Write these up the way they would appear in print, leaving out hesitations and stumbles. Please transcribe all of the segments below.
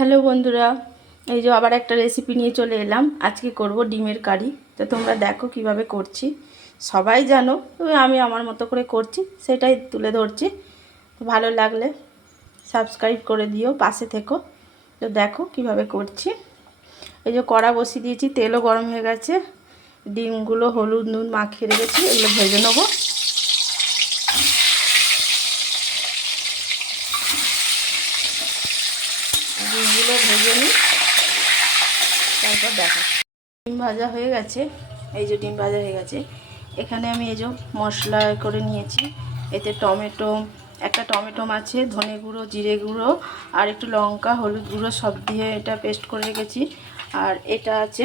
Hello বন্ধুরা, এই যে আবার একটা রেসিপি নিয়ে চলে এলাম। আজকে করব ডিমের কারি। তো তোমরা দেখো কিভাবে করছি। সবাই জানো, তবে আমি আমার মতো করে করছি, সেটাই তুলে ধরছি। ভালো লাগলে সাবস্ক্রাইব করে দিও, পাশে থেকো। তো দেখো কিভাবে করছি। এই যে কড়া বসিয়ে দিয়েছি, তেলও গরম হয়ে গেছে। ডিমগুলো হলুদ নুন মাখিয়ে রেখেছি, এগুলো ভেজে নেবো। ডিমগুলো ভেজে নিই, তারপর দেখো। ডিম ভাজা হয়ে গেছে। এই যে ডিম ভাজা হয়ে গেছে। এখানে আমি এই যে মশলা করে নিয়েছি। এতে একটা টমেটো আছে, ধনে গুঁড়ো, জিরে গুঁড়ো আর একটু লঙ্কা, হলুদ গুঁড়ো সব দিয়ে এটা পেস্ট করে রেখেছি। আর এটা আছে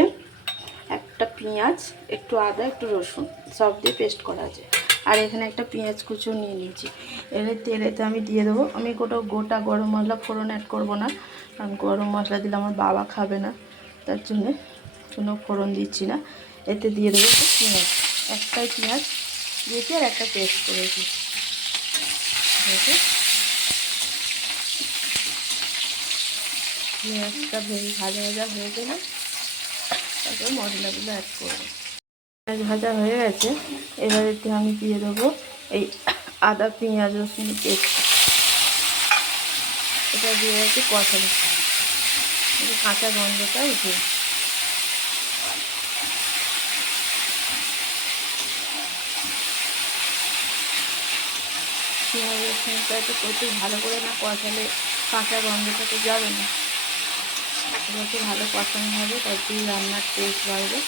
একটা পেঁয়াজ, একটু আদা, একটু রসুন সব দিয়ে পেস্ট করা আছে। আর এখানে একটা পেঁয়াজ কুচো নিয়ে নিয়েছি। এর তেলেতে আমি দিয়ে দেবো। আমি গোটা গরম মশলা ফোড়ন অ্যাড করবো না, কারণ গরম মশলা দিলে আমার বাবা খাবে না, তার জন্যে কোনো ফোড়ন দিচ্ছি না। এতে দিয়ে দেবো পেঁয়াজ, একটাই পেঁয়াজ দিয়েছি আর একটা পেস্ট করেছি। পেঁয়াজটা ভাজা হয়ে গেলে তারপরে মশলাগুলো অ্যাড করবো। পেঁয়াজ ভাজা হয়ে গেছে। এবার এতে আমি দিয়ে দেবো এই আদা পেঁয়াজ রসুন পেস্ট। এটা দিয়ে একটু কষাবো, কাঁচা গন্ধটা উঠে। পেঁয়াজ রসুনটা একটু প্রচুর ভালো করে না কষালে কাঁচা গন্ধটা তো যাবে না। এটাকে ভালো কষানো হবে, তারপরে রান্নার টেস্ট বাড়বে।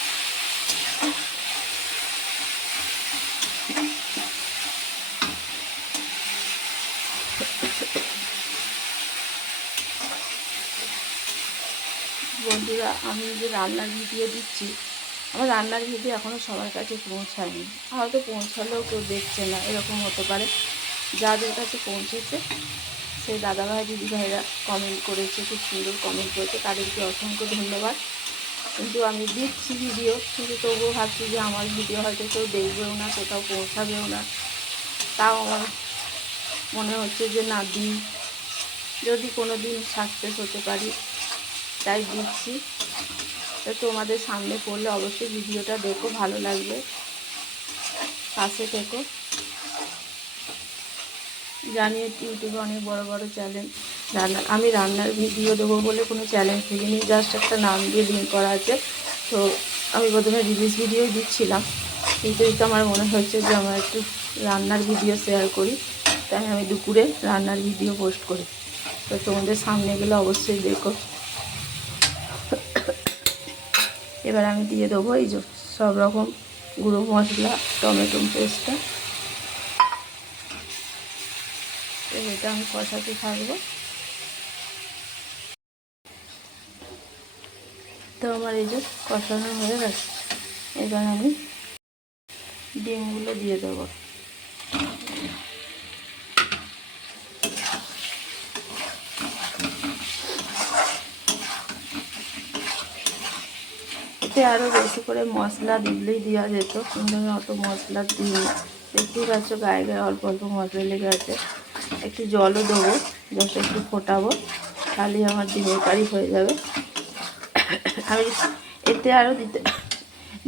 বন্ধুরা, আমি যে রান্নার ভিডিও দিচ্ছি, আমার রান্নার ভিডিও এখনও সবার কাছে পৌঁছায়নি। হয়তো পৌঁছালেও কেউ দেখছে না, এরকম হতে পারে। যাদের কাছে পৌঁছেছে সেই দাদাভাই দিদিভাইরা কমেন্ট করেছে, খুব সুন্দর কমেন্ট করেছে, তাদেরকে অসংখ্য ধন্যবাদ। কিন্তু আমি দিচ্ছি ভিডিও, কিন্তু তবুও ভাবছি যে আমার ভিডিও হয়তো কেউ দেখবেও না, কোথাও পৌঁছাবেও না। তাও আমার মনে হচ্ছে যে না দিই, যদি কোনো দিন সাকসেস হতে পারি, তাই দিচ্ছি। তো তোমাদের সামনে পড়লে অবশ্যই ভিডিওটা দেখো, ভালো লাগবে, পাশে থেকো। জানি ইউটিউবে অনেক বড় বড় চ্যালেঞ্জ, আমি রান্নার ভিডিও দেবো বলে কোনো চ্যালেঞ্জ দেখিনি, জাস্ট একটা নাম দিয়ে লিঙ্ক করা আছে। তো আমি প্রথমে রিলিজ ভিডিও দিচ্ছিলাম, কিন্তু এটা আমার মনে হচ্ছে যে আমার একটু রান্নার ভিডিও শেয়ার করি, তাই আমি দুপুরে রান্নার ভিডিও পোস্ট করি। তো তোমাদের সামনে গেলে অবশ্যই দেখো। এবার আমি দিয়ে দেবো এই যে সব রকম গুঁড়ো মশলা, টমেটো পেস্টটা। এটা আমি কষাতে থাকবো। তো আমার এই যে কষানো হয়ে গেছে। এবার আমি ডিমগুলো দিয়ে দেবো। এতে আরও বেশি করে মশলা দিলেই দেওয়া যেত, কিন্তু আমি অত মশলা দিই। দেখতেই পাচ্ছ গায়ে গায়ে অল্প অল্প মশলা লেগে আছে। একটু জলও দেবো, জাস্ট একটু ফোটাবো, তাহলেই আমার ডিমের কারি হয়ে যাবে। আমি এতে আরও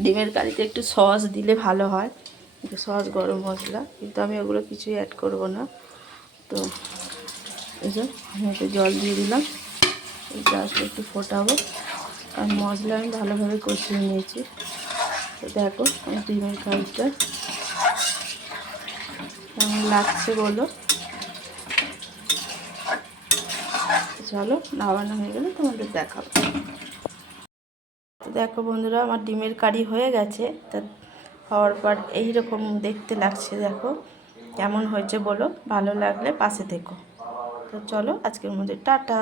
ডিমের কারিতে একটু সস দিলে ভালো হয়, একটু সস, গরম মশলা, কিন্তু আমি ওগুলো কিছুই অ্যাড করব না। তো এই যে আমি একটু জল দিয়ে দিলাম, জাস্ট একটু ফোটাবো, আর মশলা আমি ভালোভাবে কষিয়ে নিয়েছি। তো দেখো আমি ডিমের কারিটা কেমন লাগছে বলো। চলো নামানো হয়ে গেলে তোমাদের দেখাবো। তো দেখো বন্ধুরা, আমার ডিমের কারি হয়ে গেছে। তা হওয়ার পর এইরকম দেখতে লাগছে। দেখো কেমন হয়েছে বলো, ভালো লাগলে পাশে থেকো। তো চলো আজকের মধ্যে টাটা।